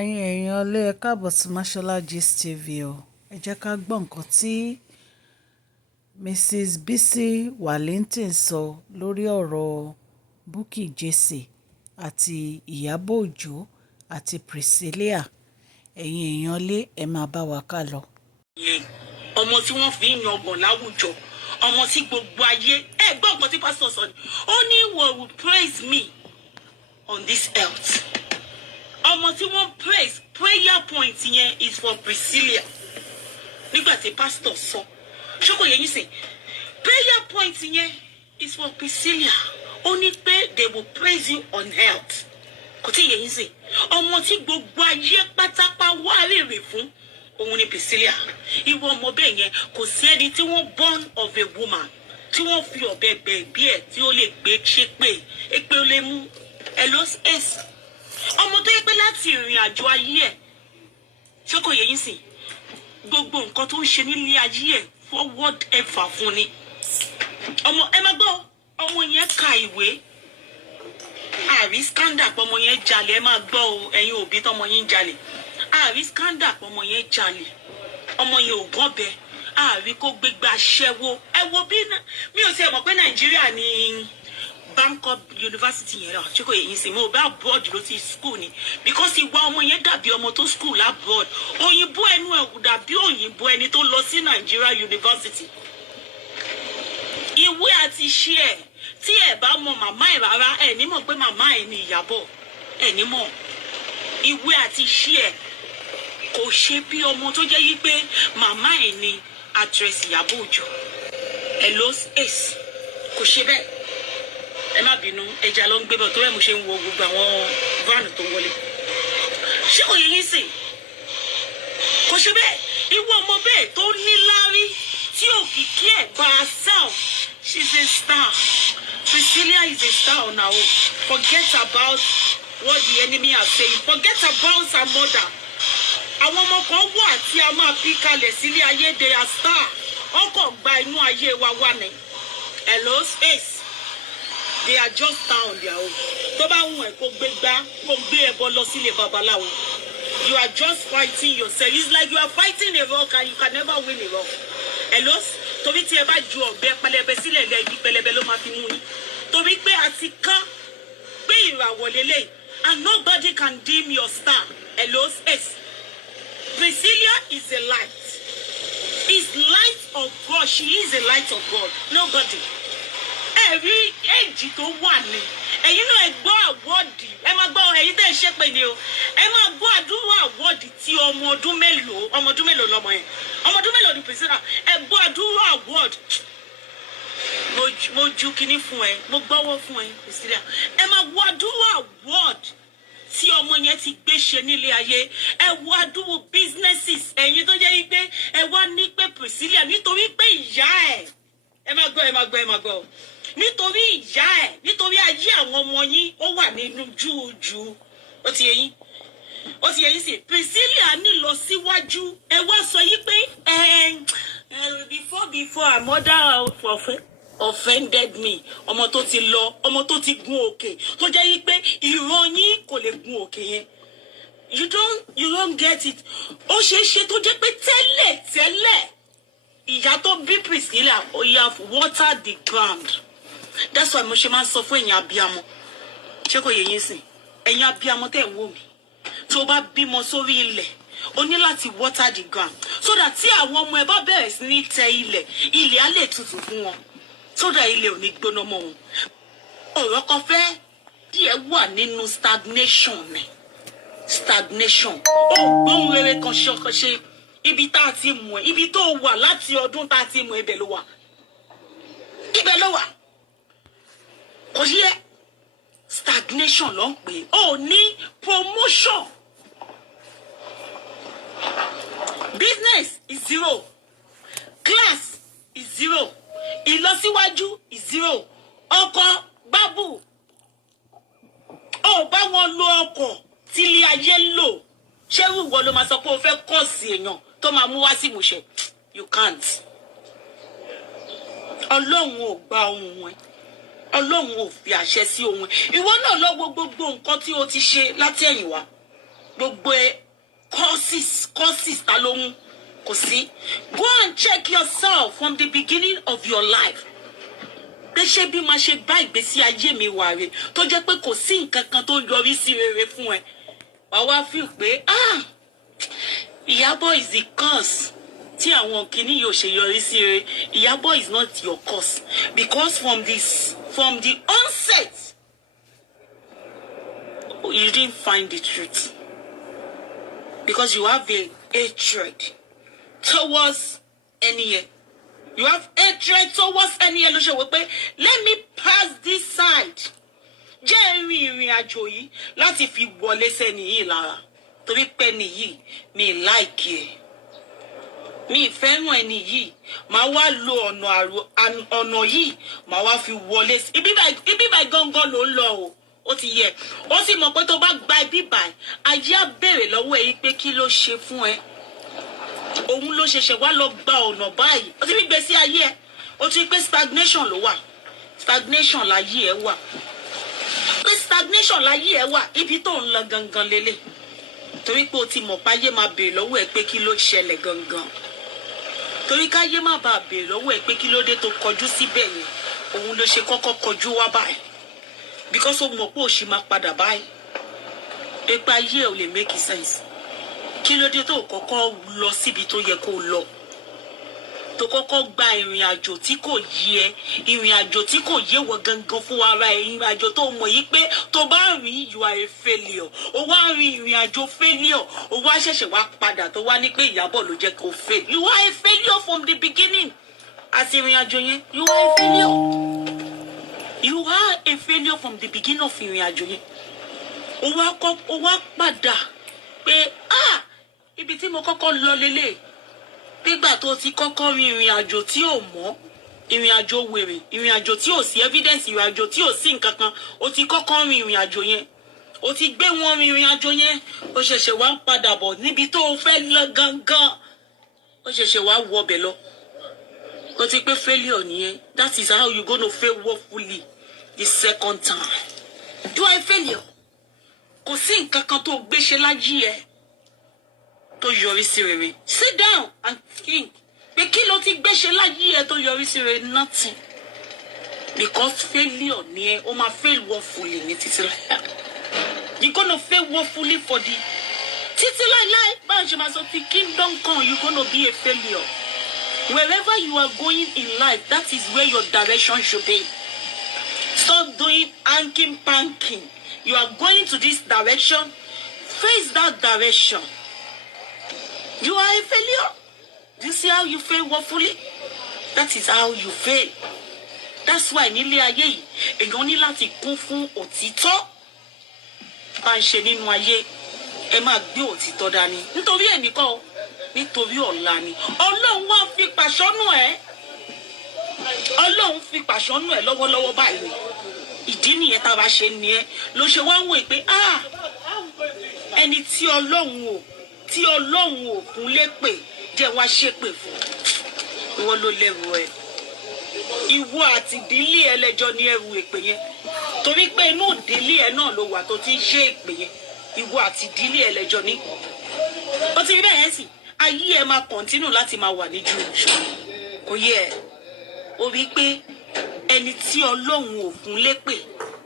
ẹ̀yin èèyàn lé ẹ káàbọ̀ sí Mashola Gist TV o. Ẹ jẹ́ ká gbọ́ nǹkan tí Mrs. Bisi Wellington sọ lórí ọ̀rọ̀ Bukky Jesse àti Ìyábọ̀ Òjó àti Priscilla. Ẹ̀yin èèyàn lé ẹ máa bá wa ká lọ. ọmọ tí wọ́n fi ń yangàn láwùjọ, ọmọ tí gbogbo ayé ẹ gbọ́ nǹkan tí pásítọ̀ sọ ni ó ní wọ́n will praise me on this earth. Ọmọ tí wọ́n prayer point yẹn is for Priscilla. Nígbà tí pásítọ̀ sọ ṣókò yẹn yín sìn, prayer point yẹn is for Priscilla. Ó ní pé they will praise you on earth. Kò tí yẹn yín sìn, ọmọ tí gbogbo ayé pátápá wá rèrè fún òun ni Priscilla. Ìwọ ọmọ bẹ́ẹ̀ yẹn kò sí ẹni tí wọ́n born of a woman tí wọ́n fi ọ̀bẹ gbẹ̀gbí ẹ̀ tí ó lè gbé ṣépè èpè ó lè mú ẹ lọ ẹ̀sì. Ọmọ tó yẹ pé láti ìrìn àjò ayé ẹ̀ ṣé kò yẹ yín sìn, gbogbo nǹkan tó ń ṣe nílé ayé ẹ̀ forward ever fún ni. Ọmọ ẹ má gbọ́, ọmọ yẹn ka ìwé àrí scandal pé ọmọ yẹn jalè. Ẹ má gbọ́ o ẹ̀yin òbí tọmọ yín jalè. Àrí scandal pé ọmọ yẹn jalè, ọmọ yẹn ò gọ́bẹ, àrí kó gbégbá aṣẹ́wó. Ẹ wo bí mi ò tiẹ̀ mọ̀ pé Nàìjíríà ni Bangkok University yẹn ṣé kò yẹn sìn, mo bá abroad ló ti school ni because ìwà ọmọ yẹn dàbí ọmọ tó school abroad. Òyìnbó ẹnu ẹ̀ dàbí òyìnbó ẹni tó lọ sí Nigeria University. Ìwé àti iṣẹ́ ẹ̀ tí ẹ bá mọ màmá ẹ̀ rárá ẹ̀ ní mọ̀ pé màmá ẹ̀ ní Ìyábọ̀, ẹ̀ ní mọ̀. Ìwé àti iṣẹ́ ẹ̀ kò ṣe bí ọmọ tó jẹ́ yí pé màmá ẹ̀ ní actress Ìyábọ̀ Òjó. Ẹ̀ ló ace kò ṣe bẹ́ẹ̀. Ẹ má bínú ẹja ló ń gbé bọ̀ tó rẹ̀ mo ṣe ń wo gbogbo àwọn van tó wọlé. Ṣé kò yẹ yín sìn? Kò ṣe bẹ́ẹ̀. Ìwọ ọmọ bẹ́ẹ̀ tó níláárí tí òkìkí ẹ̀ bá a sell. She's a star. Priscilla is a star on her own. Forget about what the enemy are saying. Forget about her mother. Àwọn ọmọ kan wà tí a máa fi kalẹ̀ sílé ayé they are star. Ọkọ̀ gba inú ayé wa wà ní. Hello space. They are just star on their own. Tó bá wù ẹ́ kó gbé gbá kó gbé ẹbọ lọ sílé babaláwo. You are just fighting yourself. It's like you are fighting a rock and you can never win a rock. Hello? Torí tí ẹ bá ju ọ̀bẹ pẹlẹbẹ sílẹ̀ lẹ igi pẹlẹbẹ ló máa fi mú yín. Torí pé a ti kán pé ìràwọ̀ lélẹ̀ and nobody can dim your star. Hello? Yes. Priscilla is a light. Is light of God. She is a light of God. Nobody. Ẹ̀rí èjì tó wà ní. Ẹ̀yin náà ẹ gbọ́ àwọ́dì. Ẹ máa gbọ́ ẹ̀yin tẹ́ ẹ ṣe pé ni o. Ẹ máa gbọ́ àdúrà àwọ́dì tí ọmọ ọdún mélòó lọmọ yẹn. Ọmọ ọdún mélòó ni Priscilla. Ẹ gbọ́ àdúrà àwọ́dì. Mo ju kinní fún ẹ. Mo gbọ́wọ́ fún ẹ Priscilla. Ẹ máa gbọ́ àdúrà àwọ́dì tí ọmọ yẹn ti gbé ṣe nílé ayé. Ẹ wo àdúrà businesses. Ẹ̀yin tó jẹ́ pé ẹ wá ní pé Priscilla nítorí pé ìyá ẹ̀. Ẹ máa gbọ́. Nítorí ìyá ẹ̀, nítorí ayé àwọn ọmọ yín ó wà nínú júùjú. Ó ti yé yín sí. Priscilla ní lọ síwájú. Ẹ wá sọ yí pé before her mother offended me. Ọmọ tó ti lọ, ọmọ tó ti gun òkè. Tó jẹ́ yí pé ìran yín kò lè gun òkè yẹn. You don't get it. Ó ṣeé tó jẹ́ pé tẹ́lẹ̀ ìyá tó bí Priscilla ó yà water the ground. That's why mo ṣe máa ń sọ fún ẹ̀yin abiyamọ. Ṣé kò yé yín sìn? Ẹ̀yin abiyamọ tẹ́ ń wò mí. Tó bá bímọ sórí ilẹ̀, o ní láti water the ground. So that tí àwọn ọmọ ẹ bá bẹ̀rẹ̀ sí ní tẹ ilẹ̀ á lè tutù fún wọn. So that ilẹ̀ ò ní gbóná mọ́ wọn. Ọ̀rọ̀ kan fẹ́ díẹ̀ wà nínú stagnation ni. Stagnation. Ó gbóhùn rere kan ṣe. Ibi tá a ti mú ẹ, ibi tó wà láti ọdún tá a ti mú ibẹ̀ ló wà. Ibẹ̀ ló wà. Kò yẹ stagnation ló ń pè. Ó ní promotion. Business is zero. Class is zero. Ìlọsíwájú is zero. Ọkọ̀ bábù. Ó bá wọn lo ọkọ̀ tí ilé ayé lò. Ṣé ìwọ ló máa sọ pé o fẹ́ kọ́ sí èèyàn tó máa mú wá sí ìmúṣẹ? You can't. Ọlọ́run ò gba ohun ẹ. Ọlọ́run ò fi àṣẹ sí ohun ẹ. Ìwọ náà lọ wo gbogbo nǹkan tí o ti ṣe láti ẹ̀yìn wá. gbogbo courses ta ló mú kò sí. Go and check yourself from the beginning of your life. Pé ṣé bí máa ṣe bá ìgbésí ayé mi wà rè tó jẹ́ pé kò sí nǹkan kan tó yọrí sí rere fún ẹ. Wà wá feel pé Ìyábọ̀ is the cause tí àwọn kìíní yóò ṣe yọrí sí rere. Ìyábọ̀ is not your cause because from the onset you didn't find the truth because you have a hatred towards any. You have hatred towards any ló ṣe wò pé let me pass this side. Jẹ́ ìrìn àjò yìí láti fi wọlé sẹ́ni yìí lára. Torí pé ẹni yìí mi like ẹ̀. Mi fẹ́ràn ẹni yìí. Màá wá lo ọ̀nà yìí. Màá wá fi wọlé. Ibi báyìí gangan ló ń lọ o. Ó ti yẹ. Ó sì mọ̀ pé tó bá gba ibi báyìí, ayé á béèrè lọ́wọ́ ẹ yìí pé kí ló ṣe fún ẹ. Òun ló ṣẹ̀ṣẹ̀ wá lọ gba ọ̀nà báyìí. Ó ti fi gbèsè ayé ẹ. Ó ti pé stagnation ló wà. Stagnation láyé ẹ wà. Pé stagnation láyé ẹ wà. Ibi tó ń lọ gangan lélẹ̀. Torí pé o ti mọ̀ páyé máa béèrè lọ́wọ́ ẹ pé kí ló ṣẹlẹ̀ gangan. Torí káyé má bàa béèrè lọ́wọ́ ẹ pé kí ló dé tó kọjú síbẹ̀ yẹn. Òun ló ṣe kọ́kọ́ kọjú wá báyìí. Because o mọ̀ pé o ṣì máa padà báyìí. Epa ayé ẹ ò lè make sense. Kí ló dé tó kọ́kọ́ lọ síbi tó yẹ kó lọ? Tó kọ́kọ́ gba ìrìn àjò tí kò yé ẹ, ìrìn àjò tí kò yé wọ gangan fún ara ẹ, ìrìn àjò tó mọ̀ yìí pé tó bá rìn you are a failure. O wá rìn ìrìn àjò failure, o wá ṣẹ̀ṣẹ̀ wá padà tó wá ní pé Ìyábọ̀ ló jẹ́ kó fail. You are a failure from the beginning. Àti ìrìn àjò yẹn, you are a failure. You are a failure from the beginning of ìrìn àjò yẹn. O wá padà pé ibi tí mo kọ́kọ́ lọ lélẹ̀. Nígbà tó ti kọ́kọ́ rin ìrìn àjò tí ò mọ́, ìrìn àjò wèrè, ìrìn àjò tí ò sí evidence, ìrìn àjò tí ò sí nǹkan kan, o ti kọ́kọ́ rin ìrìn àjò yẹn. O ti gbé wọn rin ìrìn àjò yẹn, o ṣẹ̀ṣẹ̀ wá ń padà bọ̀ níbi tó o fẹ́ lọ gangan. O ṣẹ̀ṣẹ̀ wá wọ ọbẹ̀ lọ. O ti pé failure nìyẹn. That is how you gonna fail woefully the second time. You are a failure. Kò sí nǹkan kan tó gbé ṣe láyé ẹ. Tó yọrí sí rere. Sit down and think. Pé kí ló ti gbé ṣe láyé ẹ tó yọrí sí rere? Nothing. Because failure ni ẹ, o máa fail woefully ní títí láyé. You gonna fail woefully for the títí láyé. Báwo ṣe máa sọ ti kingdom come, you gonna be a failure. Wherever you are going in life, that is where your direction should be. Stop doing hanking panking. You are going to this direction. Face that direction. You are a failure. Do you see how you fail woefully? That is how you fail. That's why nílé ayé yìí, èèyàn ní láti kún fún òtítọ́. Bá ń ṣe nínú ayé, ẹ máa gbé òtítọ́ dání. Nítorí ẹnìkan o, nítorí ọ̀la ni. Ọlọ́run wá fi pàṣọ́nù ẹ̀. Ọlọ́run fi pàṣọ́nù ẹ̀ lọ́wọ́lọ́wọ́ báyìí. Ìdí nìyẹn tá a bá ṣe ni ẹ. Ló ṣe wá ń wò pé ẹni tí Ọlọ́run ò fún lépè jẹ́ wá ṣépè fún. Ìwọ ló lẹ́rù ẹ. Ìwọ àti ìdílé ẹlẹ́jọ́ ní ẹrù èpè yẹn. Torí pé inú ìdílé ẹ náà ló wà tó ti ń ṣe èpè yẹn. Ìwọ àti ìdílé ẹlẹ́jọ́ ní. Ó ti rí bẹ́ẹ̀ yẹn sì. Ayé ẹ máa kọ̀ntínù láti máa wà ní jùlọ. Kò yẹ ẹ. Ó rí pé ẹni tí Ọlọ́run ò fún lépè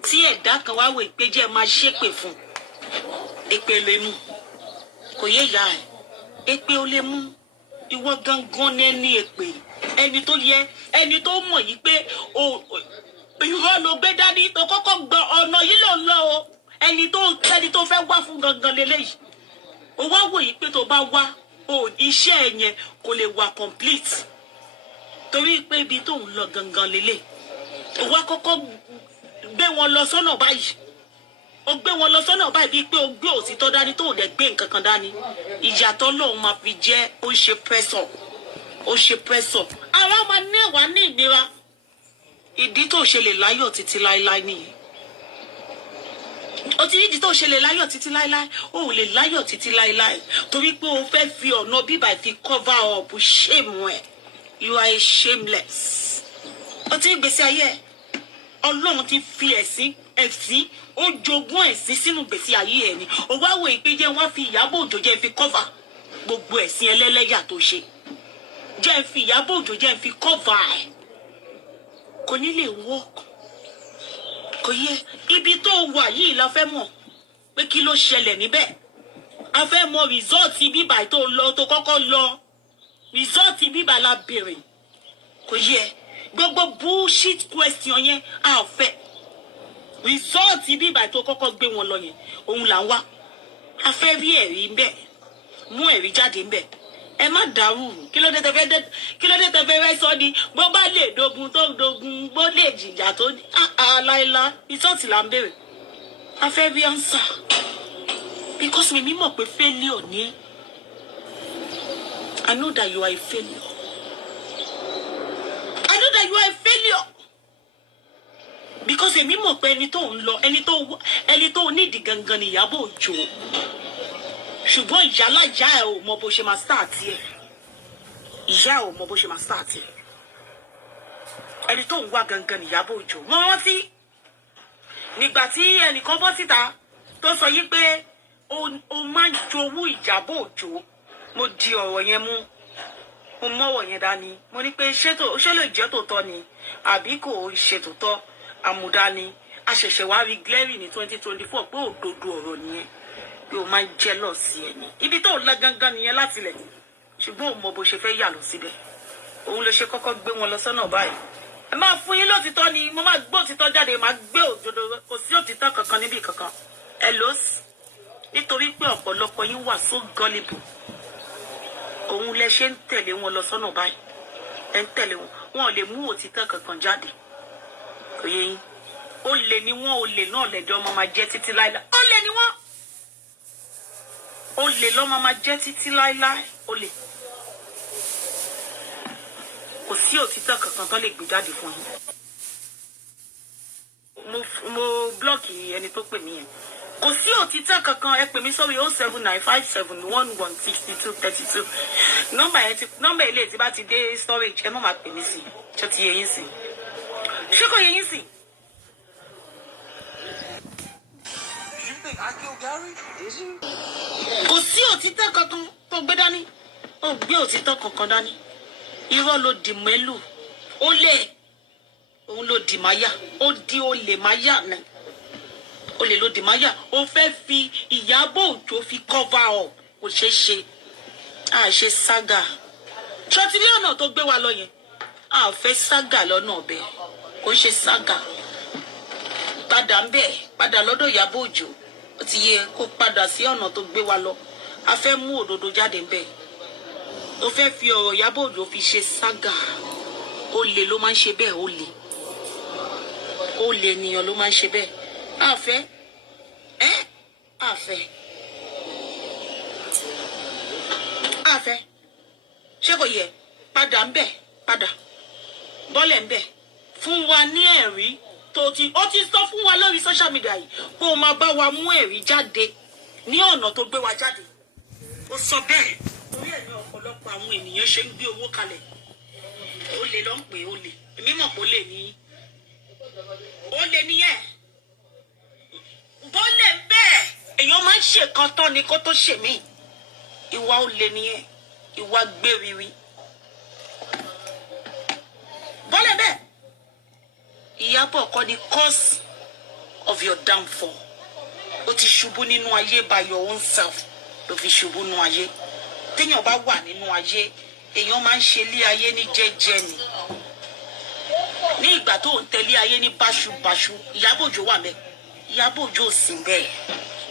tí ẹ̀dá kan wá wò pé jẹ́ máa ṣépè fún. Èpè lè mú. Kò yé ìyá ẹ̀. Èpè ó lè mú. Ìwọ gangan ní ẹni èpè. Ẹni tó yẹ, ẹni tó mọ̀ yìí pé ìwọ ló gbé dání tó kọ́kọ́ gba ọ̀nà yìí ló ń lọ o. Ẹni tó fẹ́ wá fún gangan lélẹ́yìí. Ó wá wò yìí pé tó bá wá, iṣẹ́ ẹ̀ yẹn kò lè wà complete. Torí pé ibi tó ń lọ gangan lélẹ̀. Ó wá kọ́kọ́ gbé wọn lọ sọ́nà báyìí. Ó gbé wọn lọ sọ́nà báyìí bíi pé ó gbé òtítọ́ dání tó dẹ̀ gbé nǹkan kan dání. Ìyàtọ̀ lòun máa fi jẹ́ ó ṣe pressure. Ó ṣe pressure. Ara máa ní ẹ̀wà ní ìnira. Ìdí tó ṣe lè láyọ̀ títí láéláé nìyẹn. Ó ti ní ìdí tó ṣe lè láyọ̀ títí láéláé. Ó ò lè láyọ̀ títí láéláé. Torí pé ó fẹ́ fi ọ̀nà bíbà fi cover up shame ẹ̀. You are a shameless. Ó ti gbèsè ayé. Ọlọ́run ti fi ẹ̀sìn ó jogún ẹ̀sìn sínú gbèsè ayé ẹ̀ ni ó wá wo ìpéjẹ́ wọ́n fi Ìyábọ̀ Òjó jẹ́ fi cover gbogbo ẹ̀sìn ẹlẹ́lẹ́yà tó ṣe jẹ́ fi Ìyábọ̀ Òjó jẹ́ fi cover ẹ̀ kò ní lè work kò yẹ ibi tó wà yìí la fẹ́ mọ̀ pé kí ló ṣẹlẹ̀ níbẹ̀ a fẹ́ mọ̀ result bíbà tó lọ tó kọ́kọ́ lọ result bíbà la béèrè kò yẹ gbogbo bullshit question yẹn a fẹ́ result bíbà tó kọ́kọ́ gbé wọn lọ yẹn òun là ń wá a fẹ́ rí ẹ̀rí ń bẹ̀ mú ẹ̀rí jáde ń bẹ̀ ẹ má dàrú kí ló dé tẹ́ fẹ́ sọ ni bó bá lè dogun tó dogun bó lè jìjà tó láìla result là ń béèrè a fẹ́ rí answer because mi mọ̀ pé failure ni I know that you are a failure. I know that you are a failure. Because èmi mọ̀ pé ẹni tó ń lọ ẹni tó nídìí gangan ni Ìyábọ̀ Òjó. Ṣùgbọ́n ìyá ẹ̀ ò mọ bó ṣe máa start ẹ̀. Ìyá ẹ̀ ò mọ bó ṣe máa start ẹ̀. Ẹni tó ń wá gangan ni Ìyábọ̀ Òjó. Mo rántí nígbà tí ẹnìkan bọ́ síta tó sọ yí pé o máa ń jowú Ìyábọ̀ Òjó. Mo di ọ̀rọ̀ yẹn mú mo mọ́wọ́ yẹn dání mo ní pé ṣé lè jẹ́ tòótọ́ ni àbí kò ṣe tòótọ́ àmúdá ni a ṣẹ̀ṣẹ̀ wá rí glary ní 2024 pé òdodo ọ̀rọ̀ nìyẹn pé o máa ń jealous ẹ̀ ní ibi tó lọ gangan nìyẹn láti lẹ̀ ṣùgbọ́n ò mọ bó ṣe fẹ́ yà lọ síbẹ̀ òun ló ṣe kọ́kọ́ gbé wọn lọ sọ́nà báyìí ẹ máa fún yín lótìtọ́ ni mo máa gbé òtítọ́ jáde máa gbé òdodo kò sí òtítọ́ kankan níbì kankan ẹ lọ sí nítorí pé ọ̀pọ̀lọpọ̀ yín wà so gullible òun lẹ ṣe ń tẹ̀lé wọn lọ sọ́nà báyìí ẹ ń tẹ̀lé wọn ò lè mú òtítọ́ kankan jáde kò yẹ yín ó lè ní wọn olè náà lẹ́jọ́ ọmọ máa jẹ́ títí láíláí ó lè ní wọn olè lọ́mọ máa jẹ́ títí láíláí ó lè kò sí òtítọ́ kankan tó lè gbé jáde fún yín mo blọ́ọ̀kì ẹni tó pè mí yẹn kò sí òtítọ́ kankan ẹ pè mí sórí 07957116232 nọ́mbà ilé tí bá ti dé storage ẹ má máa pè mí sí ṣé ti yẹ yín sí ṣé kò yẹ yín sí. kò sí òtítọ́ kankan tó gbé dání ó gbé òtítọ́ kankan dání irọ́ ló dì mẹ́lù ó lè òun ló dì máyà ó di olè máyà náà olè ló dì máyà ó fẹ́ fi Ìyábọ̀ Òjó fi cover up kò ṣeé ṣe àṣe saga ṣọtí lé ọ̀nà tó gbé wa lọ yẹn a fẹ́ saga lọ́nà ọ̀bẹ kò ṣe saga padà ń bẹ̀ padà lọ́dọ̀ Ìyábọ̀ Òjó ó ti yẹ kó padà sí ọ̀nà tó gbé wa lọ a fẹ́ mú òdodo jáde ń bẹ̀ ó fẹ́ fi ọ̀rọ̀ Ìyábọ̀ Òjó fi ṣe saga olè ló máa ń ṣe bẹ́ẹ̀ olè ènìyàn ló máa ń ṣe bẹ́ẹ̀ àfẹ́ ṣé kò yẹ padà ń bẹ̀ padà bọ́lẹ̀ ń bẹ̀ fún wa ní ẹ̀rí ó ti sọ fún wa lórí social media yìí kó o máa bá wa mú ẹ̀rí jáde ní ọ̀nà tó gbé wa jáde ó sọ bẹ́ẹ̀ orí ẹ̀ ní ọ̀pọ̀lọpọ̀ àwọn ènìyàn ṣe ń gbé owó kalẹ̀ olè ló ń pè olè èmi mọ̀ pé olè nìyẹn bọ́lẹ̀ bẹ́ẹ̀ èèyàn máa ń ṣe kan tán ni kó tó ṣe mí ìwà olè nìyẹn ìwà gbéríri bọ́lẹ̀ bẹ́ẹ̀ Ìyábọ̀ kọ́ ni cause of your downfall ó ti ṣubú nínú ayé by your own self ló fi ṣubú nínú ayé téèyàn bá wà nínú ayé èèyàn máa ń ṣe ilé ayé ní jẹ́jẹ́ ni ní ìgbà tó ń tẹ̀lé ayé ní báṣubàṣu Ìyábọ̀ Òjó wà mẹ́ Ìyábọ̀ Òjó sì ń bẹ́ẹ̀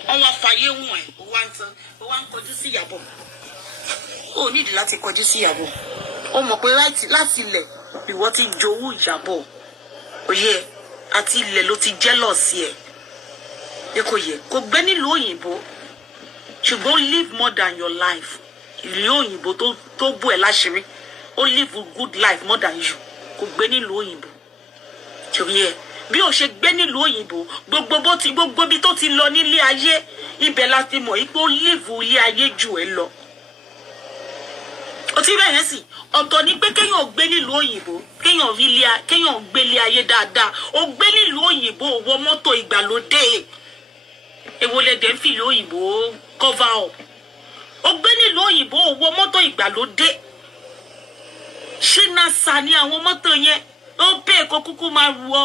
wọ́n wá fàyè wọ̀n ẹ̀ ó wá ń kọjú sí Ìyábọ̀ ó nídìí láti kọjú sí Ìyábọ̀ ó mọ̀ pé láti ilẹ̀ ìwọ ti jowú Ìyábọ̀ òye àti ilẹ̀ ló ti jẹ́lọ̀sì ẹ̀ ẹ kò yẹ kò gbé nílùú òyìnbó ṣùgbọ́n live more than your life ìlú òyìnbó tó bù ẹ̀ láṣìírí ó live a good life more than you kò gbé nílùú òyìnbó torí ẹ bí o ṣe gbé nílùú òyìnbó gbogbo bí tó ti lọ nílé ayé ibẹ̀ la ti mọ̀ pé ó live ilé ayé jù ẹ lọ ó ti bẹ́ẹ̀ yẹn sì ọ̀tọ̀ ni pé kéèyàn gbé nílùú òyìnbó kéèyàn gbélé ayé dáadáa ó gbé nílùú òyìnbó wọ mọ́tò ìgbàlódé èwo lẹ́dẹ̀ ń fìlú òyìnbó cover up ó gbé nílùú òyìnbó wọ mọ́tò ìgbàlódé ṣé NASA ni àwọn mọ́tò yẹn ó pè kó kúkú máa wọ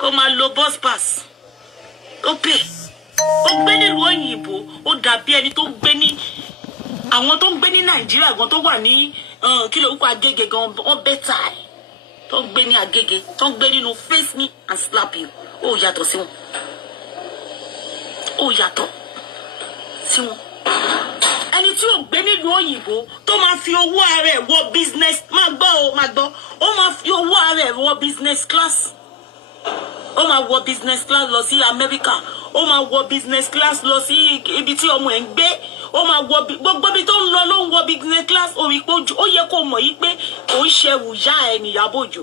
kó máa lo bus pass ó pè ó gbé nílùú òyìnbó ó dàbí ẹni tó gbé ní àwọn tó ń gbé ní Nàìjíríà gan tó wà ní kí ló kó Agége gan wọn bẹ́tà ẹ̀ tó ń gbé ní Agége tó ń gbé nínú face me and slap you ó yàtọ̀ sí wọn ó yàtọ̀ sí wọn ẹni tí ò gbé nílùú òyìnbó tó máa fi owó ara ẹ̀ wọ business máa gbọ́ ó máa fi owó ara ẹ̀ wọ business class ó máa wọ business class lọ sí Amẹ́ríkà ó máa wọ business class lọ sí ibi tí ọmọ ẹ̀ ń gbé ó máa wọ gbogbo ibi tó ń lọ ló ń wọ business class orí pé ó yẹ kó mọ̀ yìí pé kò ń ṣe wùyá ẹ̀ níyàbọ̀ òjò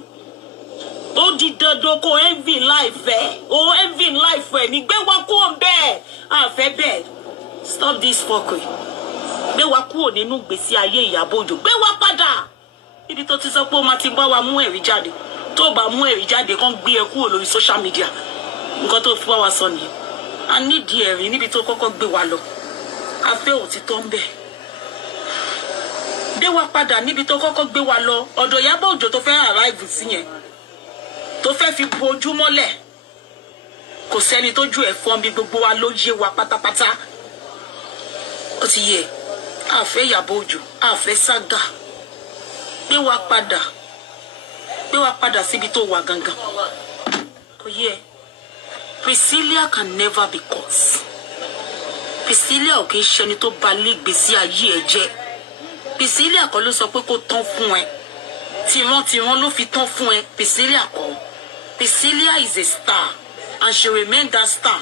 ó di dandan kó envy life ẹ̀ ó envy life ẹ̀ ní gbé wá kúrò bẹ́ẹ̀ àfẹ́ bẹ́ẹ̀ stop this fuckery gbé wá kúrò nínú ìgbésí ayé Ìyábọ̀ Òjó gbé wá padà ibi tó ti sọ pé ó máa ti bá wa mú ẹ̀rí jáde tó bá mú ẹ̀rí jáde kán gbé ẹ kúrò lórí social media nǹkan tó fún wa sọ nìyẹn a nídìí ẹ̀rí níbi tó kọ́kọ́ gbé wa lọ a fẹ́ òtítọ́ ń bẹ gbé wa padà níbi tó kọ́kọ́ gbé wa lọ ọ̀dọ̀ Ìyábọ̀ Òjó tó fẹ́ arrive sí yẹn tó fẹ́ fi bo ojú mọ́lẹ̀ kò sẹ́ni tó ju ẹ̀fọn bí gbogbo wa ló yé wa pátápátá ó ti yẹ a fẹ́ Ìyábọ̀ Òjó a fẹ́ Saga gbé wa padà síbi tó wà gangan kò yẹ Priscilla can never be cause Priscilla ò kì í ṣẹni tó ba lé gbèsè ayé ẹ jẹ́ Priscilla kọ́ ló sọ pé kó tán fún ẹ tìran ló fi tán fún ẹ Priscilla kọ́ Priscilla is a star and she remain that star.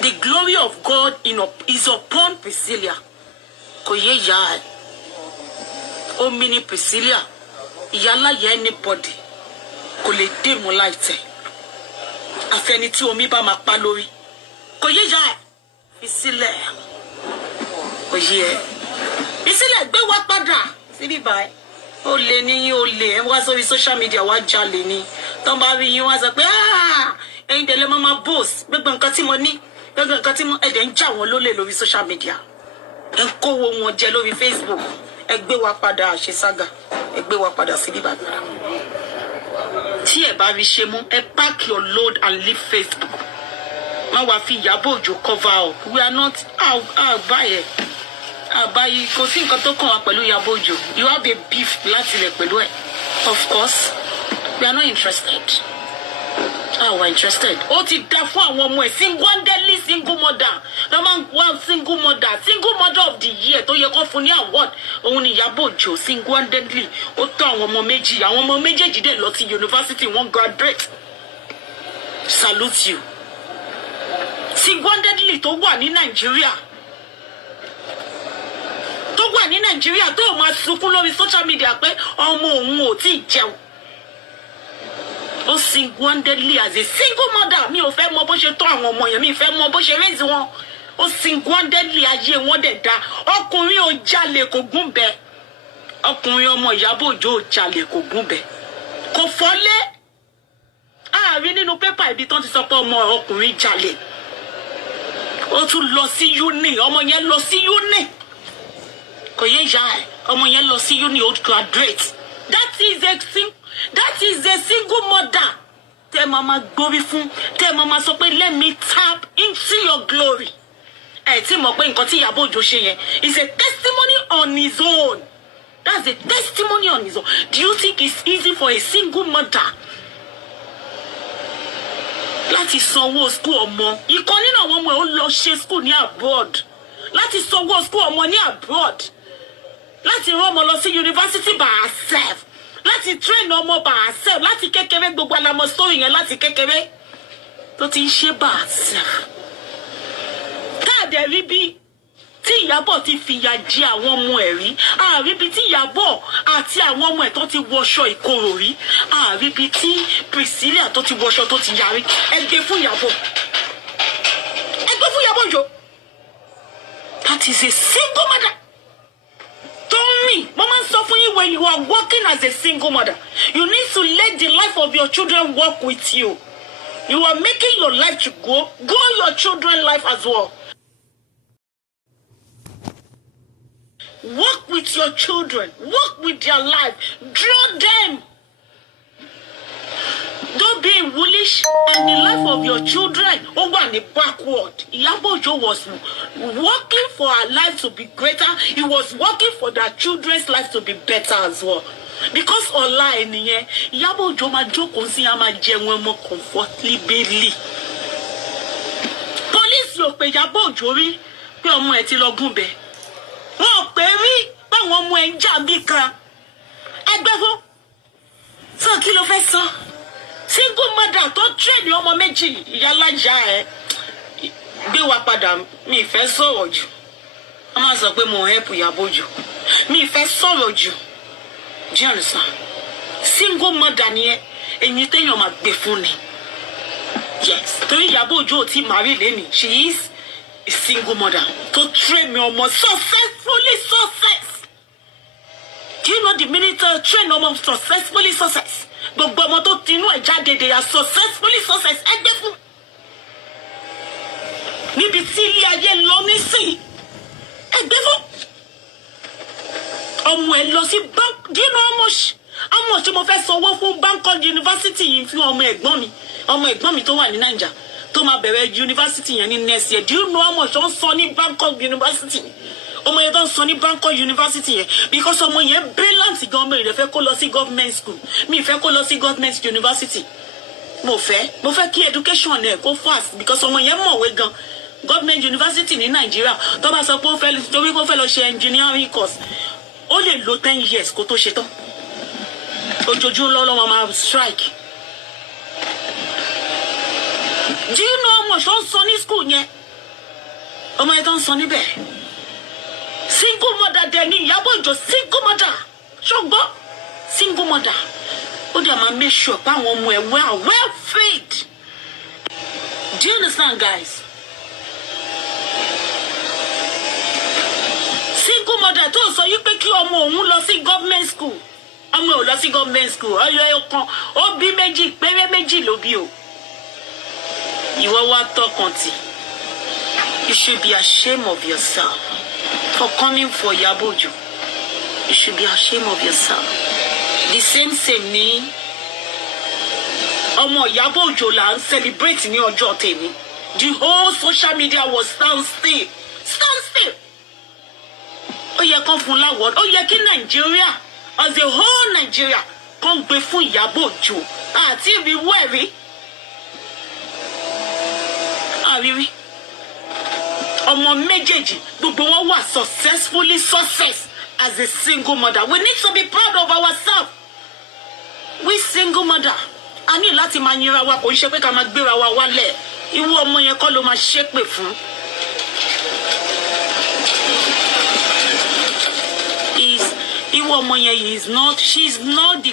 The glory of God is upon Priscilla. Kò yé ìyá ẹ̀. Omi ni Priscilla. Ìyálà yẹ anybody. Kò lè dé mú láìtẹ̀. Àfẹ́ni tí omi bá máa pa lórí. Kò yé ìyá ẹ̀. Priscilla. Kò yé ẹ̀. Priscilla gbé wá padà síbí báyìí. Ó lè ní yín ó lè ẹ wá sórí social media wá jalè ni. Tó ń bá rí yín wá sọ pé ẹ̀yin tẹ̀lé mama boss gbogbo nǹkan tí mo ní gbogbo nǹkan tí ẹ̀dẹ̀ ń jà wọ́n lólè lórí social media ẹ ń kówó wọn jẹ lórí Facebook ẹ gbé wa padà àṣẹ Saga ẹ gbé wa padà sí bíbá tí ẹ bá rí ṣe mú ẹ pack your load and leave Facebook má wàá fi Ìyábọ̀ Òjó cover up we are not àbáyé kò sí nǹkan tó kàn wá pẹ̀lú Ìyábọ̀ Òjó you have a beef láti ilẹ̀ pẹ̀lú ẹ̀ of course we are not interested. We're interested. Ó ti dá fún àwọn ọmọ ẹ̀ single-handedly single mother. No man one single mother of the year tó yẹ kó fún ní award. Òun ni Ìyábọ̀ Òjó single-handedly. Ó tọ́ àwọn ọmọ méjì. Àwọn ọmọ méjèèjì dẹ̀ lọ sí university wọ́n graduate. Salute you. Single-handedly tó wà ní Nàìjíríà. Tó wà ní Nàìjíríà tó máa sunkún lórí social media pé ọmọ òun ò tí ì jẹun. Ó single-handedly as a single mother mi ò fẹ́ mọ bó ṣe tọ́ àwọn ọmọ yẹn mi fẹ́ mọ bó ṣe raise wọn ó single-handedly ayé wọn dẹ̀ da ọkùnrin ò jalè kò gún bẹ ọkùnrin ọmọ Ìyábọ̀ Òjó ò jalè kò gún bẹ kò fọ́lé àárín nínú pépà ibi tán ti sọ pé ọmọ ọkùnrin jalè ó tún lọ sí uni ọmọ yẹn lọ sí uni kò yé ìyá ẹ ọmọ yẹn lọ sí uni ó graduate that is a single mother. Tell mama glory fún. Tell mama sọ pé let me tap into your glory. Tí mo pé nǹkan tí Ìyábọ̀ Òjó ṣe yẹn is a testimony on his own. That's a testimony on his own. Do you think it's easy for a single mother láti sanwó school ọmọ? Ìkan nínú àwọn ọmọ ẹ̀ ó lọ ṣe school ní abroad. Láti sanwó school ọmọ ní abroad. Láti rán ọmọ lọ sí university by herself. Láti train ọmọ by herself. Láti kékeré gbogbo alamọ story yẹn láti kékeré. Tó ti ń ṣe by herself. Táàdẹ̀ rí bí tí Ìyábọ̀ ti fìyà jẹ àwọn ọmọ ẹ̀ rí. Àrí bí tí Ìyábọ̀ àti àwọn ọmọ ẹ̀ tó ti wọṣọ ìkorò rí. Àrí bí tí Priscilla tó ti wọṣọ tó ti yarí. Ẹ gbé fún Ìyábọ̀. Ẹ gbé fún Ìyábọ̀ Òjó. That is a single mother. Tó ń me. Mama suffering when you are working as a single mother. You need to let the life of your children work with you. You are making your life to grow your children's life as well. Work with your children. Work with their life. Draw them. Don't be foolish and the life of your children over the backward. Iyabo Ojo was working for her life to be greater. He was working for their children's life to be better as well. Because ọ̀la ènìyàn, Iyabo Ojo máa jókòó sí a máa jẹun ọmọ comfortably. Police ló pe Iyabo Ojo rí pé ọmọ ẹ̀ ti lọ gúnbẹ. Wọ́n pè rí báwọn ọmọ ẹ̀ ń jà bí kan. Ẹgbẹ́ fún. Sọ kí ló fẹ́ sọ? Single mother tó train ọmọ méjì ìyálájà ẹ̀ gbé wa padà mi fẹ́ sọ̀rọ̀ jù. Wọ́n máa sọ pé mo help Iyabo Ojo. Mi fẹ́ sọ̀rọ̀ jù. Do you understand? Single mother ni ẹ ẹ̀yin téèyàn máa gbé fún ni. Yes, torí Iyabo Ojo ti marry lẹ́ni. She is a single mother to train me ọmọ successfully success. Do you know the meaning to train ọmọ successfully success? Gbogbo ọmọ tó tinú ẹ̀ jáde they are successfully success. Ẹgbẹ́ fún. Níbi tí ilé ayé lọ nísìn. Ẹgbẹ́ fún. Ọmọ ẹ̀ lọ sí bank. Do you know how much mo fẹ́ sanwó fún Bangkok University yìí fún ọmọ ẹ̀gbọ́n mi tó wà ní Naija tó máa bẹ̀rẹ̀ university yẹn ní next year. Do you know how much ó ń san ní Bangkok University? Ọmọ yẹn tó ń san ní Bangkok University yẹn because ọmọ yẹn brilliant gan ọmọ yẹn fẹ́ kó lọ sí government school. Mi fẹ́ kó lọ sí government university. Mo fẹ́ kí education ẹ̀ kó fast because ọmọ yẹn mọ̀wé gan. Government university ní Nigeria tó bá sọ pé ó fẹ́ lọ ṣe engineering course ó lè lo 10 years kó tó ṣe tán. Ojoojúmọ́ lọ́wọ́ máa strike. Do you know how much ó ń san ní school yẹn? Ọmọ yẹn tó ń san níbẹ̀. Single mother dẹ̀ ni Iyabo Ojo single mother. Ṣùgbọ́n single mother. Ó dẹ̀ máa make sure pé àwọn ọmọ ẹ̀ well fed. Do you understand, guys? Single mother tó sọ yí pé kí ọmọ òun lọ sí government school. Ọmọ ò lọ sí government school. Ọyọ kan ó bí méjì péré méjì ló bí o. Ìwọ wá tọkàn tì. You should be ashamed of yourself for coming for Iyabo Ojo. You should be ashamed of yourself. The same ni ọmọ Iyabo Ojo là ń celebrate ní ọjọ́ tèmi. The whole social media was stand still. Ó yẹ kán fún láwọ̀d. Ó yẹ kí Nigeria as a whole Nigeria kán gbé fún Iyabo Ojo. Àti ibi wẹ̀rí. Àrírí. Ọmọ méjèèjì gbogbo wọn wà successfully success as a single mother. We need to be proud of ourselves. We single mother. A ní láti máa yinra wa kò ń ṣe pé ká máa gbéra wa wálẹ̀. Irú ọmọ yẹn kọ́ ló máa ṣépè fún. Irú ọmọ yẹn she's not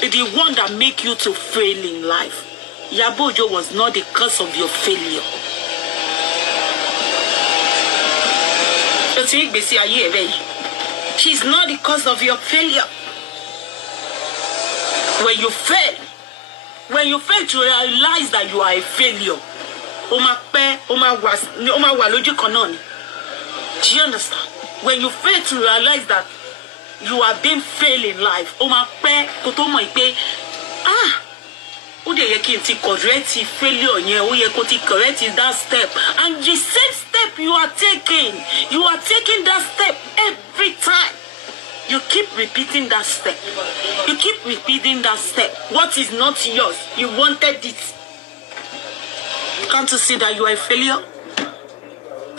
the one that make you to fail in life. Iyabo Ojo was not the cause of your failure. She's not the cause of your failure. When you fail to realize that you are a failure, o ma wà lójú kan náà ni. Do you understand? When you fail to realize that you are being failed in life, o ma pẹ́ kó tó mọ̀ pé ó dẹ̀ yẹ kí n ti correct failure yẹn, ó yẹ kó ti correct that step. And the same step you are taking that step every time. You keep repeating that step. What is not yours, you wanted it. Can't you see that you are a failure?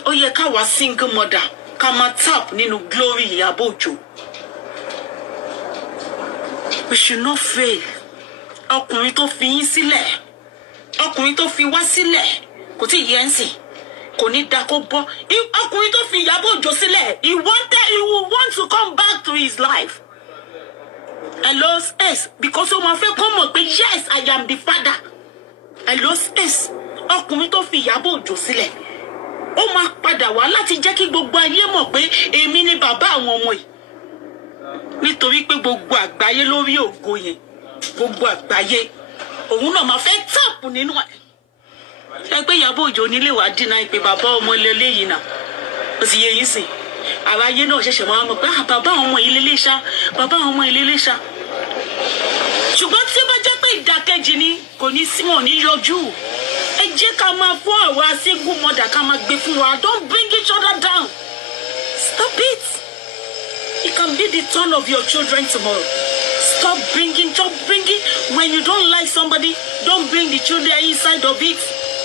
Ó yẹ ká wá single mother ká máa tap nínú glory Iyabo Ojo. We should not fail. Ọkùnrin tó fi yín sílẹ̀, ọkùnrin tó fi wá sílẹ̀, kò tí yẹ ń sìn, kò ní dá kó bọ́. Ọkùnrin tó fi Iyabo Ojo sílẹ̀, he will want to come back to his life. Hello, yes, because ó máa fẹ́ kó mọ̀ pé yes, I am the father. Hello, yes, ọkùnrin tó fi Iyabo Ojo sílẹ̀, ó máa padà wá láti jẹ́ kí gbogbo ayé mọ̀ pé èmi ni bàbá àwọn ọmọ yìí. nítorí pé gbogbo àgbáyé lórí ògo yẹn gbogbo àgbáyé òun náà máa fẹ́ tààpù nínú ẹ̀. Ṣé pé Ìyábọ̀ Òjó nílé wàá dínà ìpè bàbá ọmọ lélẹ́yìí náà ó sì yẹ yín sìn àráyé náà ṣẹ̀ṣẹ̀ máa mọ̀ pé bàbá àwọn ọmọ ilé léṣá bàbá àwọn ọmọ ilé léṣá. Ṣùgbọ́n tí ó bá jẹ́ pé ìdákẹ́jì ni kò ní sí wọn ní yọjú. Ẹ jẹ́ ká máa fún àwa single mother ká máa gbé fún wa. Don't bring each other down. Stop it. It can be the turn of your children tomorrow. Stop bringing. When you don't like somebody, don't bring the children inside of it.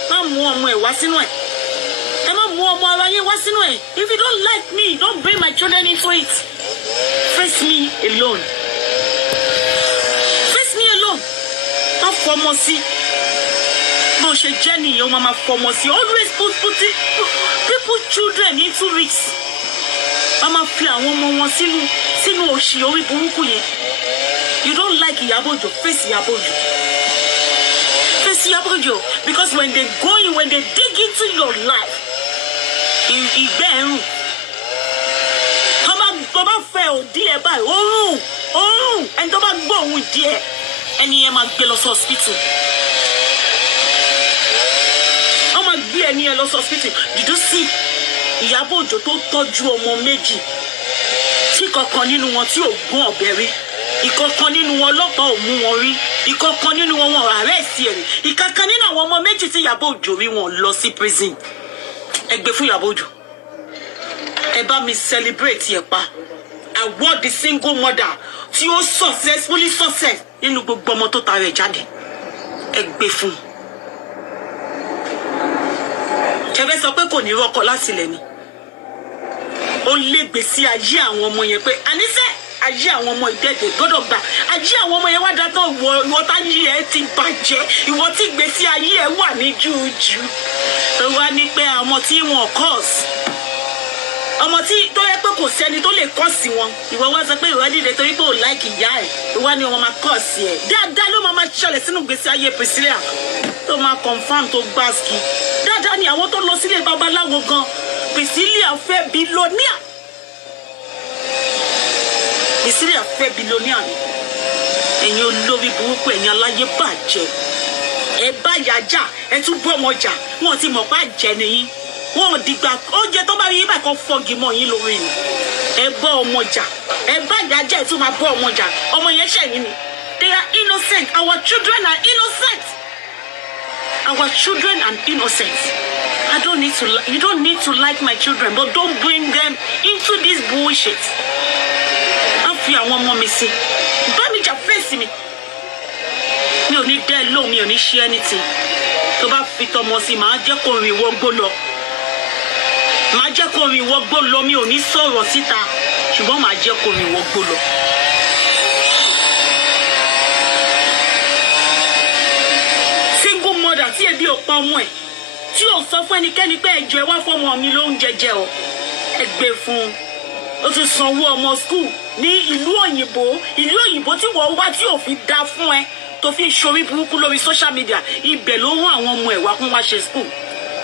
Má mú ọmọ ẹ̀ wá sínú ẹ̀. Ẹ má mú ọmọ ara yín wá sínú ẹ̀. If you don't like me, don't bring my children into it. Face me alone. Face me alone. Má fọmọ sí. Bó ṣe jẹ́ nìyẹn, ó máa fọmọ sí. Always put people's children into risk. Wọ́n máa fi àwọn ọmọ wọn sínú òṣì orí burúkú yẹn. You don't like Ìyábọ̀ Òjó, face Ìyábọ̀ Òjó. Face Ìyábọ̀ Òjó. Because when they dig into your life, ìgbẹ́ ẹ̀rùn. Tó bá fẹ́ òdí ẹ̀ báyìí, òórùn. Ẹni tó bá gbọ́ òun díẹ̀, ẹni yẹn máa gbé lọ sí hospital. Wọ́n máa gbé ẹni yẹn lọ sí hospital. Did you see? Ìyábọ̀ Òjó tó tọ́jú ọmọ méjì tí kankan nínú wọn tí ò gún ọ̀bẹ rí, ìkankan nínú wọn ọlọ́pàá ò mú wọn rí, ìkankan nínú wọn àrẹ́sì ẹ̀rí, ìkankan nínú àwọn ọmọ méjì tí Ìyábọ̀ Òjó rí wọn lọ sí prison. Ẹ gbé fún Ìyábọ̀ Òjó, ẹ bá mi celebrate ẹ̀ pa. Award the single mother tí ó successfully success nínú gbogbo ọmọ tó ta rẹ̀ jáde. Ẹ gbé fún. Ṣẹ̀fẹ̀ sọ pé kò ní rọ́kọ láti ilẹ̀ ni. Ó lé gbèsè ayé àwọn ọmọ yẹn pé àníṣe ayé àwọn ọmọ ìdẹ́gbẹ̀ gbọ́dọ̀ gbà. Ayé àwọn ọmọ yẹn wá dá tán ìwọ táyé ẹ ti bàjẹ́. Ìwọ tí gbèsè ayé ẹ wà ní jújú. Ó wá ní pé ọmọ tí wọn kọ́ọ̀sì. Ọmọ tí tó yẹ pé kò sẹ́ni tó lè kọ́ọ̀sì wọn. Ìwọ wá sọ pé ìwọ dìde torí pé ò láìkì ìyá ẹ̀. Ìwọ ni wọn máa kọ́ọ̀sì ẹ̀. Dáadáa ló máa ṣẹlẹ̀ sínú gbèsè ayé Priscilla. Tó máa confam tó gbáàsì. Dáadáa ni àwọn tó lọ sílé babaláwo gan. Priscilla fẹ́ bílóníà. Priscilla fẹ́ bílóníà ni. Ẹ̀yin olórí burúkú ẹ̀yin aláyé bàjẹ́. Ẹ bá ìyá jà, ẹ tún bọ́ ọmọ jà. Wọ́n ti mọ̀ pé àjẹ́ nìyí. Wọ́n dìgbà oúnjẹ tó bá rí bá kan fọ́gi mọ́ yín lórí ni. Ẹ bọ́ ọmọ jà. Ẹ bá ìyá jà, ẹ tún máa bọ́ ọmọ jà. Ọmọ yẹn ṣẹ̀yìn ni. They are innocent. Our children are innocent. Our children are innocent. You don't need to like my children, but don't bring them into this bullshit. Má fi àwọn ọmọ mi sí. Bá mi jà fèsì mi. Mi ò ní dẹ́ lóhùn, mi ò ní ṣe anything. Tó bá fi tọmọ sí, màá jẹ́ kó rìn wọgbó lọ. Màá jẹ́ kó rìn wọgbó lọ, mi ò ní sọ̀rọ̀ síta, ṣùgbọ́n màá jẹ́ kó rìn wọgbó lọ. Single mother tí ebi ò pa ọmọ ẹ̀, tí ò sọ fún ẹnikẹ́ni pé ẹjọ́ ẹ wá fọmọ mi lóúnjẹ jẹ o, ẹ gbé fún un. Ó ti sanwó ọmọ school ní ìlú òyìnbó tí wọ́n wá tí ò fi dá fún ẹ tó fi ṣorí burúkú lórí social media. Ibẹ̀ ló rán àwọn ọmọ ẹ̀ wá kún wá ṣe school.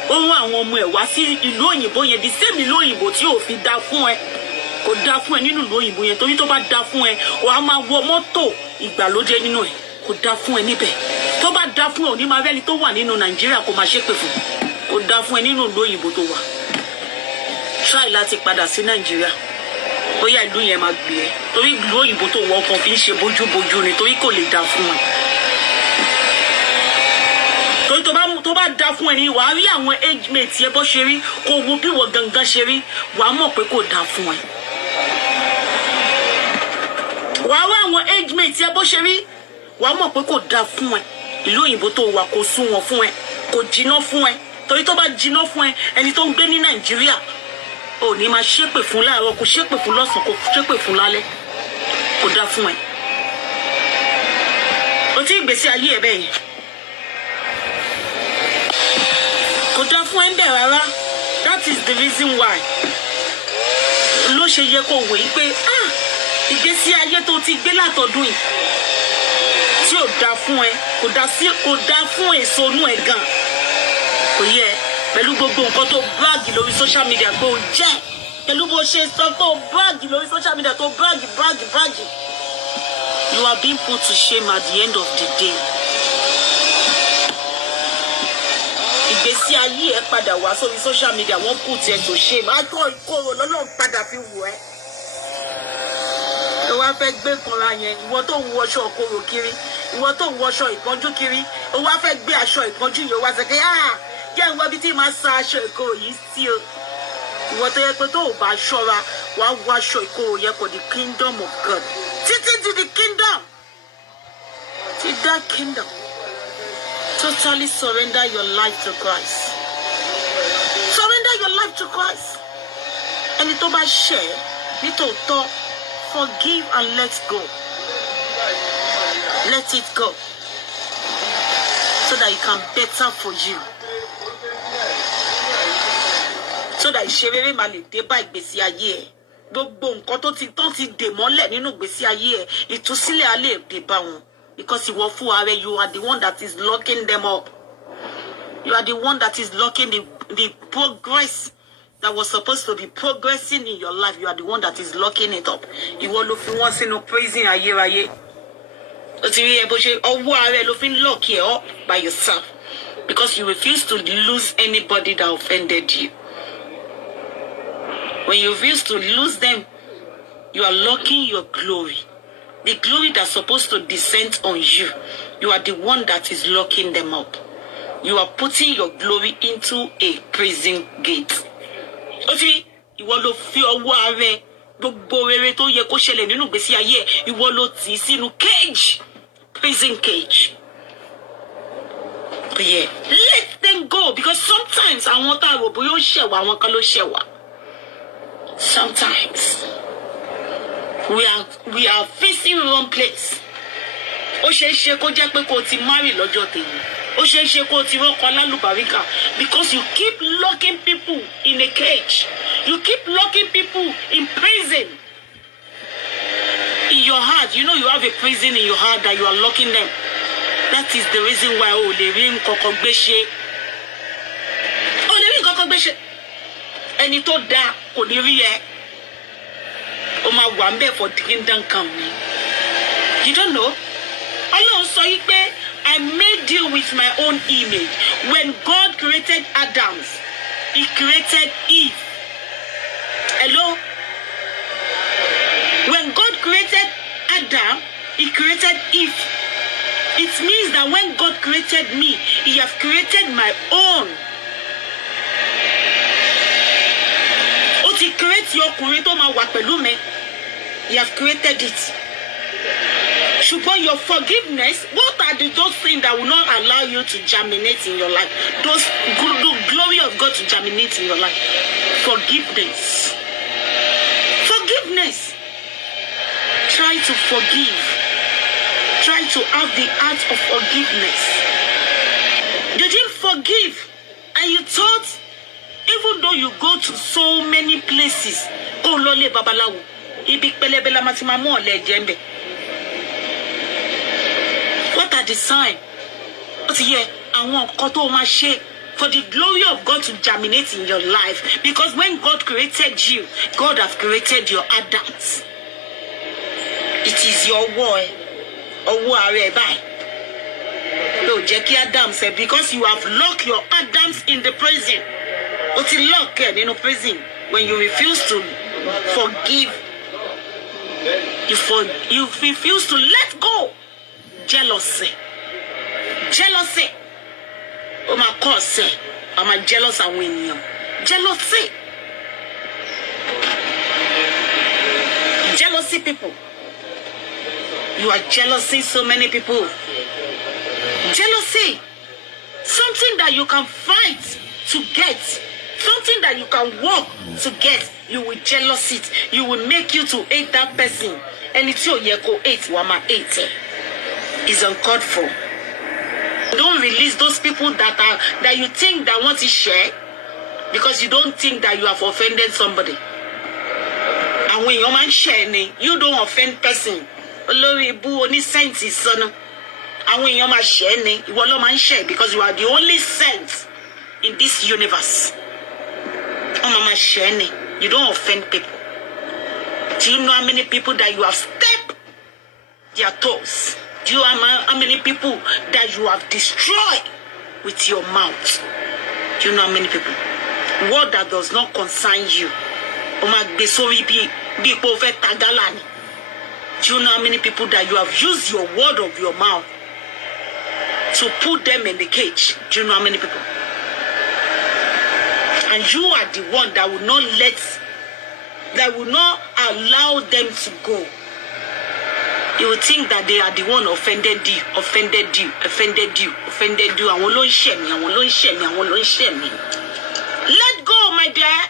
Ó rán àwọn ọmọ ẹ̀ wá sí ìlú òyìnbó yẹn, the same ìlú òyìnbó tí ò fi dá fún ẹ. Kò dá fún ẹ nínú ìlú òyìnbó yẹn, torí tó bá dá fún ẹ wàá máa wọ mọ́tò ìgbàlódé nínú ẹ̀. Kò dá fún ẹ níbẹ̀. Tó bá dá fún ẹ, òní máa rẹ́ni tó wà nínú Nàìjíríà kò máa ṣépè fún. Kò dá fún ẹ nínú ìlú òyìnbó tó wà. Try láti padà sí Nàìjíríà. Bóyá ìlú yẹn máa gbé ẹ. Torí ìlú òyìnbó tó wọ ọkàn fi ń ṣe bójúbójú ni, torí kò lè dá fún ẹ. Torí tó bá dá fún ẹ ní wàá rí àwọn age mates yẹn bó ṣe rí, kò wo bí wọ́n gangan ṣe rí, wàá mọ̀ pé kò dá fún ẹ. Wàá rí àwọn age mates yẹn bó ṣe rí, wàá mọ̀ pé kò dá fún ẹ. Ìlú òyìnbó tó wà kò sún wọn fún ẹ, kò jiná fún ẹ. Torí tó bá jiná fún ẹ, ẹni tó ń gbé ní Nàìjíríà ò ní máa ṣépè fún láàárọ̀, kò ṣépè fún lọ́sàn-án, kò ṣépè fún lálẹ́. Kò dá fún ẹ. O ti gbèsè ayé ẹ bẹ́ẹ̀ yẹn. Kò dá fún ẹ ń bẹ̀ rárá. That is the reason why. Ló ṣe yẹ kó wòye pé ìgbésí ayé tó ti gbé látọdún yìí tí ò dá fún ẹ, kò dá fún èso inú ẹ gan. Kò yẹ pẹ̀lú gbogbo nǹkan tó bláàgì lórí social media pé ó jẹ́ pẹ̀lú bó ṣe sọ pé o brag lórí social media tó brag. You are being put to shame at the end of the day. Ìgbésí ayé ẹ padà wá sórí social media wọ́n put ẹ to shame. Àtọ́ ìkorò lọ́lọ́run padà fi wò ẹ́. Ó wá fẹ́ gbé kanra yẹn, ìwọ tó ń wọṣọ ìkorò kiri, ìwọ tó ń wọṣọ ìpọ́njú kiri, ó wá fẹ́ gbé aṣọ ìpọ́njú yìí ó wá sọ pé jẹ́ ìwọ bí tí máa sa aṣọ ìkorò yìí sí o. Ìwọ tó yẹ pé tó ò bá ṣọ́ra wàá wọ aṣọ ìkorò yẹn for the kingdom of God. Títí to the kingdom. To that kingdom. Totally surrender your life to Christ. Surrender your life to Christ. Ẹni tó bá ṣẹ̀ nítòótọ́, forgive and let go. Let it go. So that it can better for you. So that ìṣeré máa lè dé bá ìgbésí ayé ẹ. Gbogbo nǹkan tó ti tán ti dè mọ́lẹ̀ nínú ìgbésí ayé ẹ, ìtúsílẹ̀ á lè dé bá wọn. Because ìwọ fún ara you are the one that is locking them up. You are the one that is locking the progress that was supposed to be progressing in your life. You are the one that is locking it up. Ìwọ ló fi wọ́n sínú prison ayérayé. Ó ti rí ẹ bó ṣe ọwọ́ ara ẹ ló fi ń lock it up by yourself. Because you refuse to lose anybody that offended you. When you refuse to lose them, you are locking your glory. The glory that's supposed to descend on you, you are the one that is locking them up. You are putting your glory into a prison gate. Ofi, ìwọ ló fi ọwọ́ ara ẹ gbogbo rere tó yẹ kó ṣẹlẹ̀ nínú ìgbésí ayé ẹ, ìwọ ló tì í sínú cage, prison cage. But yeah, let them go because sometimes àwọn tá a rò bóyá ó ṣẹ̀ wá, àwọn kan ló ṣẹ̀ wá. Sometimes we are facing wrong place. Ó ṣeé ṣe kó jẹ́ pé kó ti marry lọ́jọ́ tèmi. Ó ṣeé ṣe kó ti rọ́kọ lálùbáríkà because you keep locking people in a cage. You keep locking people in prison. In your heart, you know you have a prison in your heart that you are locking them. That is the reason why o lè rí nǹkan gbé ṣe. O lè rí nǹkan gbé ṣe. Ẹni tó dá kò ní rí ẹ. O máa wà ńbẹ̀ for the kingdom come. You don't know? Ọlọ́run sọ yìí pé I made you with my own image. When God created Adam, He created Eve. Hello? When God created Adam, He created Eve. It means that when God created me, He has created my own. Ó ti create your ọkùnrin tó máa wà pẹ̀lú mi. He has created it. Ṣùgbọ́n your forgiveness, what are those things that will not allow you to germinate in your life? The glory of God to germinate in your life. Forgiveness. Forgiveness. Try to forgive. Try to have the heart of forgiveness. You didn't forgive. And you thought, even though you go to so many places, oh lole babalawo, ibi pelebe la mati mamu ole jembe. What are the signs? For the glory of God to germinate in your life. Because when God created you, God has created your Adams. It is your war. No, Jackie Adams said, because you have locked your Adams in the prison. But you lock in the prison. When you refuse to forgive, you refuse to let go. Jealousy. Oh my God, say, I'm a jealous and win you. Jealousy people. You are jealousing so many people. Jealousy. Something that you can fight to get. Something that you can work to get. You will jealous it. You will make you to hate that person. And it's your yeko hate, wama hate. Is uncalled for. Don't release those people that you think that want to share because you don't think that you have offended somebody. And when your man share, you don't offend person. Only saint is son. And when your man share, you will man share because you are the only saint in this universe. Oh mama share. You don't offend people. Do you know how many people that you have stepped their toes? Do you know how many people that you have destroyed with your mouth? Do you know how many people? Word that does not concern you. Do you know how many people that you have used your word of your mouth to put them in the cage? Do you know how many people? And you are the one that will not allow them to go. You will think that they are the one offended you. Àwọn ló ń ṣẹ̀ mí. Let go, my dear.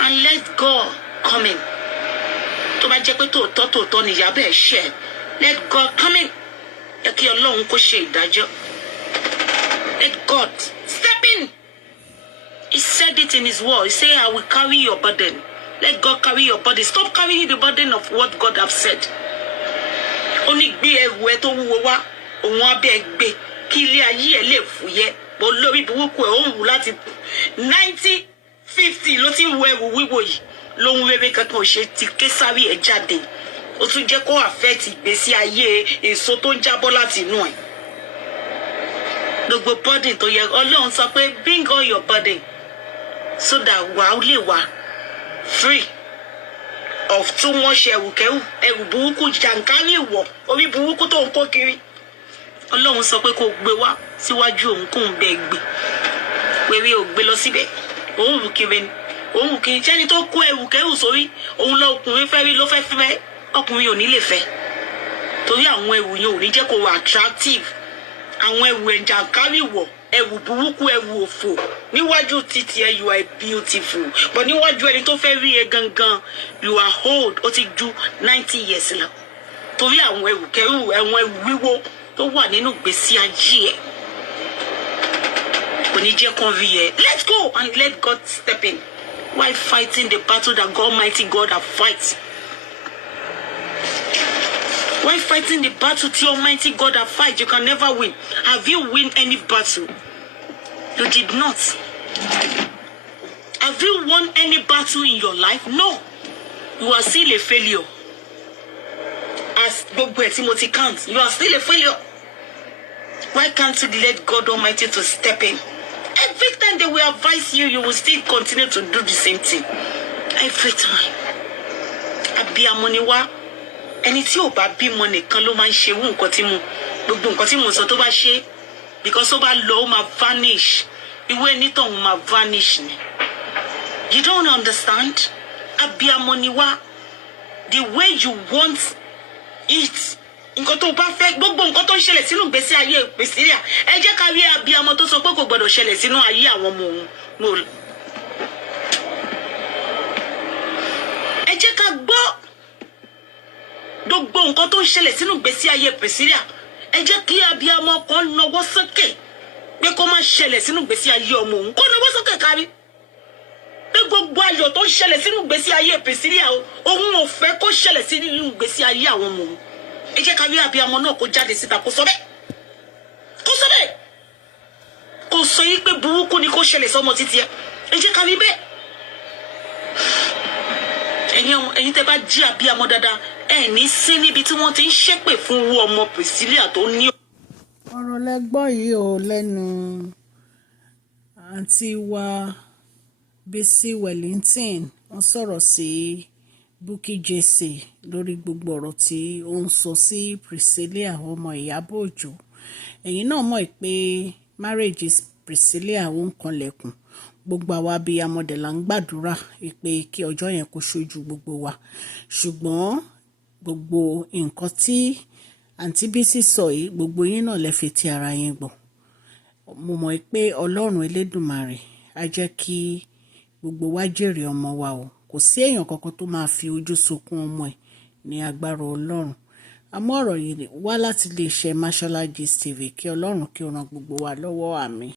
And let God come in. Tó bá jẹ́ pé tòótọ́ ni ìyá bẹ́ẹ̀ ṣẹ̀. Let God come in. Jẹ́ kí Ọlọ́run kó ṣe ìdájọ́. Let God step in. He said it in his word. He said, I will carry your burden. Let God carry your burden. Stop carrying the burden of what God have said. Only gbé ẹrù ẹ tó wúwo wá, òun abẹ́ gbé kí ilé ayé ẹ lè fúyẹ́. Bó lórí burúkú ẹ̀ ó ń wù láti 90-50 ló ti ń wọ ẹrù wíwò yìí. Lóhun rere kankan ò ṣe ti késàrí ẹ̀ jáde. Ó tún jẹ́ kó affect ìgbésí ayé èso tó ń jábọ́ láti inú ẹ̀. Gbogbo burden tó yẹ Ọlọ́run sọ pé bring all your burden so that wàá lè wà free of too much ẹrù burúkú jàǹkárí ìwọ̀ orí burúkú tó ń kó kiri. Ọlọ́run sọ pé kó gbé wá síwájú òun kó ń bẹ gbé. Wèrè ò gbé lọ síbẹ̀. Òun rù kiri ni. Òun rù kiri jẹ́ni tó kó ẹrù sórí. Òun lọ ọkùnrin fẹ́ rí ló fẹ́ fẹ́. Ọkùnrin ò ní lè fẹ́. Torí àwọn ẹrù yẹn ò ní jẹ́ kó wà attractive. Àwọn ẹrù jàǹkárí ìwọ̀ ẹrù burúkú ẹrù òfò níwájú títí ẹ you are beautiful but níwájú ẹni tó fẹ́ rí ẹ gangan you are old ó ti ju 90 years lọ torí àwọn ẹrù kẹrù ẹwọn ẹrù wíwó tó wà nínú ìgbésí ayé ẹ kò ní jẹ́ kán rí ẹ. Let's go and let God step in while fighting the battle that God Almighty God have fight. While fighting the battle the Almighty God have fight, you can never win. Have you win any battle? You did not. Have you won any battle in your life? No. You are still a failure. As Timothy counts, you are still a failure. Why can't you let God Almighty to step in? Every time they will advise you, you will still continue to do the same thing. Every time. Abiyamọ ni wá. Ẹni tí ò bá bímọ nìkan ló máa ń ṣe nǹkan tí mo gbogbo nǹkan tí mo sọ tó bá ṣe because ó bá lọ ó máa vanish ìwé onítọ̀hún máa vanish ni. You don't understand? Abiyamọ ni wá. The way you want it nǹkan tó bá fẹ́ gbogbo nǹkan tó ń ṣẹlẹ̀ sínú ìgbésí ayé Priscilla ẹ jẹ́ ká rí abiyamọ tó sọ pé kò gbọdọ̀ ṣẹlẹ̀ sínú ayé àwọn ọmọ òun. Ẹ jẹ́ ká gbọ́ gbogbo nǹkan tó ń ṣẹlẹ̀ sínú ìgbésí ayé Priscilla ẹ jẹ́ kí abiyamọ kan nawọ́ sókè pé kó má ṣẹlẹ̀ sínú ìgbésí ayé ọmọ òun kó nawọ́ sókè kárí pé gbogbo ayọ̀ tó ń ṣẹlẹ̀ sínú ìgbésí ayé Priscilla òun ò fẹ́ kó ṣẹlẹ̀ sínú ìgbésí ayé àwọn ọmọ òun. Ẹ jẹ́ ká rí abiyamọ náà kó jáde síta kó sọ bẹ́ẹ̀ kó sọ yí pé burúkú ni kó ṣẹlẹ̀ sọ́mọ títí ẹ jẹ́ ká rí bẹ́ẹ̀. Ẹ̀yin tẹ́ bá jí abiyamọ dáadáa ẹ ní sí níbi tí wọ́n ti ń ṣépè fún owó ọmọ Priscilla tó ní. Ọ̀rọ̀ lẹ́gbọ́ yìí ò lẹ́nu àǹtí wa Bisi Wellington wọ́n sọ̀rọ̀ sí Bukky Jesse lórí gbogbo ọ̀rọ̀ tí ó ń sọ sí Priscilla ọmọ Ìyábọ̀ Òjó. Ẹ̀yin náà mọ̀ pé marriage Priscilla ó ń kanlẹ̀kùn gbogbo àwa abiyamọ dẹ̀ là ń gbàdúrà pé kí ọjọ́ yẹn kó ṣojú gbogbo wa ṣùgbọ́n gbogbo nǹkan tí àǹtí Bisi sọ yìí gbogbo yín náà lè fi ti ara yín gbọ́. Mo mọ̀ pé Ọlọ́run Elédùmarè á jẹ́ kí gbogbo wa jèrè ọmọ wa o kò sí èèyàn kankan tó máa fi ojú sunkún ọmọ ẹ̀ ní agbára Ọlọ́run. Àmọ́ ọ̀rọ̀ yìí wá láti iléeṣẹ́ Mashola Gist TV kí Ọlọ́run kí ó ràn gbogbo wa lọ́wọ́ àmín.